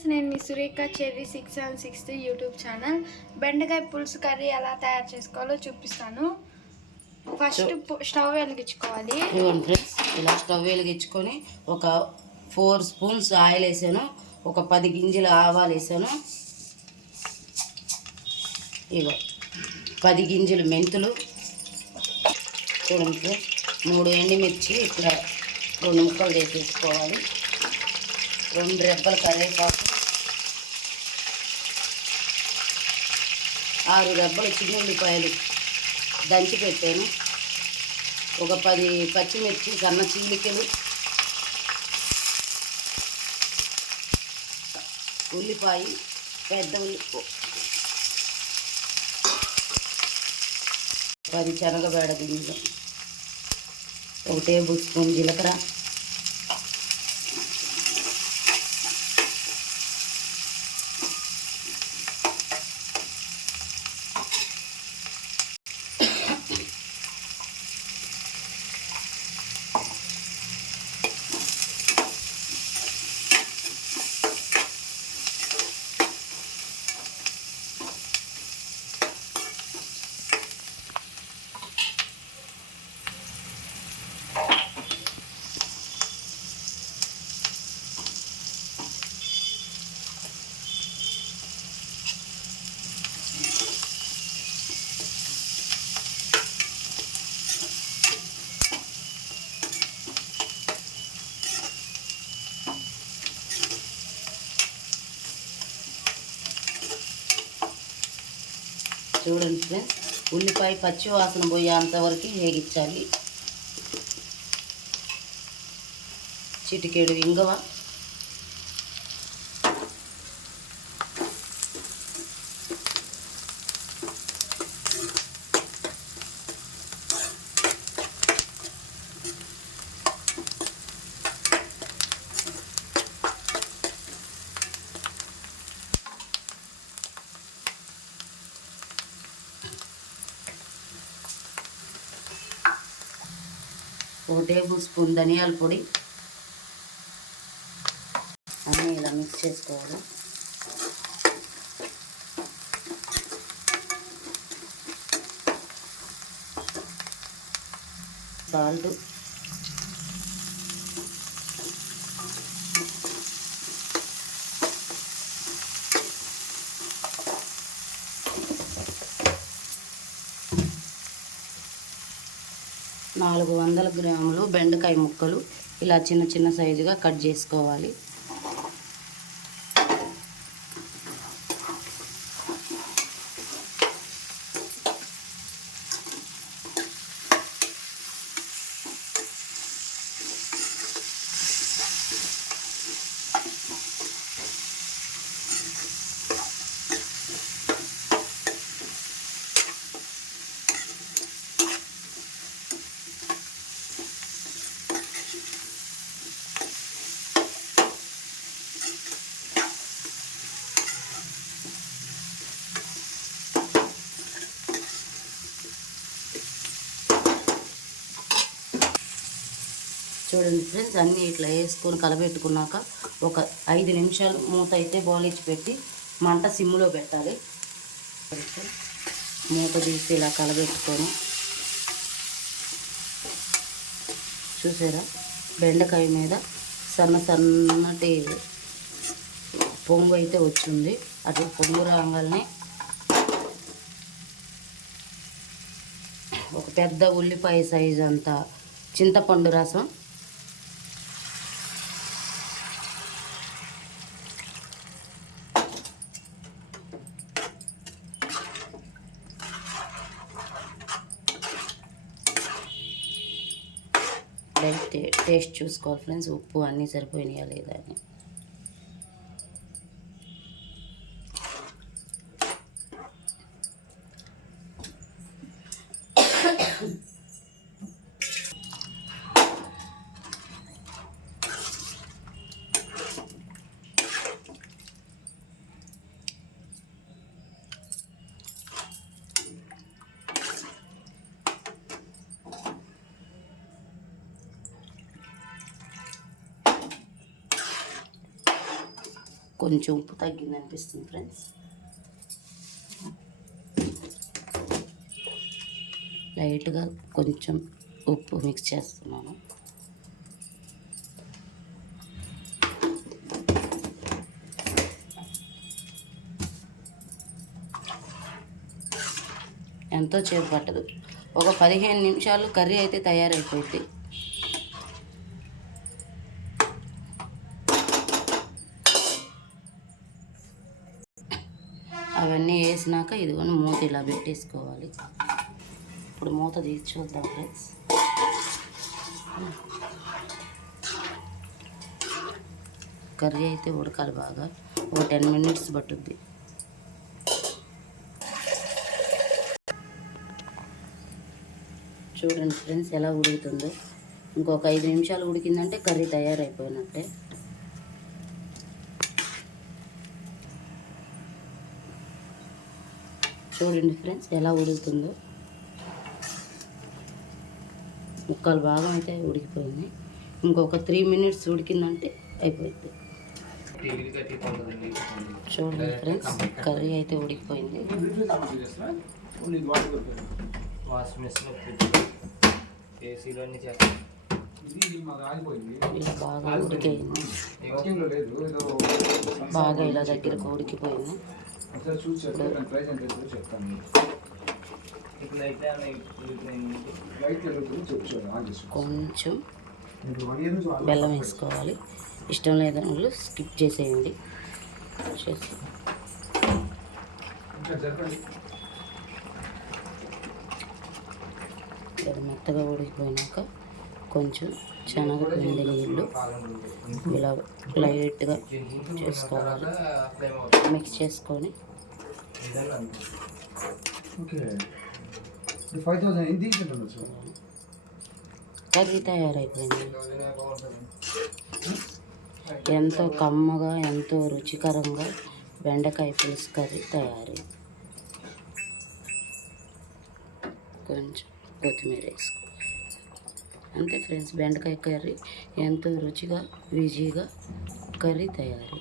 Friends, నేను మీ Surekha Cherry 676 YouTube channel. బెండకాయ పులుసు కర్రీ ఎలా తయారు చేసుకోవాలో చూపిస్తాను. ఫస్ట్ స్టవ్ వెలిగించుకోవాలి. ఇవ్వండి ఫ్రెండ్స్, ఇలా స్టవ్ వెలిగించుకొని ఒక 4 స్పూన్స్ ఆయిల్ వేసాను, ఒక 10 గింజలు ఆవాలు వేసాను, ఇగో 10 గింజలు మెంతులు, చూడండి ఫ్రెండ్స్ 3 ఎండుమిర్చి ఇట్లా 2 ముక్కలు వేసేసుకోవాలి, 2 రెబ్బల కరివేపాకు, 6 రెబ్బల చిన్న ఉల్లిపాయలు దంచి పెట్టాను, ఒక 10 పచ్చిమిర్చి సన్న చీలికలు, ఉల్లిపాయ పెద్ద 10 శనగబేడ గింజలు, 1 టేబుల్ స్పూన్ జీలకర్ర, చూడండి ఫ్రెండ్స్, ఉల్లిపాయ పచ్చి వాసన పోయేంతవరకు వేగించాలి. చిటికేడు ఇంగువ, ఒక టేబుల్ స్పూన్ ధనియాల పొడి, అన్నీ ఇలా మిక్స్ చేసుకోవాలి. సాల్ట్, నాలుగు 400 గ్రాములు బెండకాయ ముక్కలు ఇలా చిన్న చిన్న సైజుగా కట్ చేసుకోవాలి. చూడండి ఫ్రెండ్స్, అన్నీ ఇట్లా వేసుకొని కలబెట్టుకున్నాక ఒక 5 నిమిషాలు మూత అయితే బాలిచ్చి పెట్టి మంట సిమ్లో పెట్టాలి. మూత తీసి ఇలా కలబెట్టుకొని చూసారా, బెండకాయ మీద సన్నటి పొంగు అయితే వచ్చింది. అట్లా పొంగు రాగానే ఒక పెద్ద ఉల్లిపాయ సైజు అంత చింతపండు రసం, టేస్ట్ చూసుకోవాలి ఫ్రెండ్స్, ఉప్పు అన్నీ సరిపోయినాయా లేదా అని. కొంచెం ఉప్పు తగ్గింది అనిపిస్తుంది ఫ్రెండ్స్. లైట్గా కొంచెం ఉప్పు మిక్స్ చేస్తున్నాను. ఎంతో చేపు పట్టదు, ఒక 15 నిమిషాలు కర్రీ అయితే తయారైపోయింది. అవన్నీ వేసినాక ఇదిగోని మూత ఇలా పెట్టేసుకోవాలి. ఇప్పుడు మూత తీసి చూద్దాం ఫ్రెండ్స్. కర్రీ అయితే ఉడకాలి బాగా, ఒక 10 మినిట్స్ పట్టుద్ది. చూడండి ఫ్రెండ్స్ ఎలా ఉడుకుతుందో. ఇంకొక 5 నిమిషాలు ఉడికిందంటే కర్రీ తయారైపోయినట్టే. చూడండి ఫ్రెండ్స్ ఎలా ఉడుకుతుందో. ముక్కలు భాగం అయితే ఉడికిపోయింది. ఇంకొక 3 మినిట్స్ ఉడికిందంటే అయిపోయింది. చూడండి ఫ్రెండ్స్ కర్రీ అయితే ఉడికిపోయింది. ఇలా బాగా ఉడికింది, బాగా ఇలా దగ్గరకు ఉడికిపోయింది. కొంచెం బెల్లం వేసుకోవాలి. ఇష్టం లేదని వాళ్ళు స్కిప్ చేసేయండి. ఇది మెత్తగా ఉడికిపోయినాక కొంచెం శనగపిండి నీళ్ళు ఇలా లైట్గా చేసుకోవాలి. మిక్స్ చేసుకొని కర్రీ తయారైపోయింది. ఎంతో కమ్మగా ఎంతో రుచికరంగా బెండకాయ పులుసు కర్రీ తయారై. కొంచెం కొత్తిమీర వేసుకోవాలి. అంతే ఫ్రెండ్స్, బెండకాయ కర్రీ ఎంతో రుచిగా ఈజీగా కర్రీ తయారై.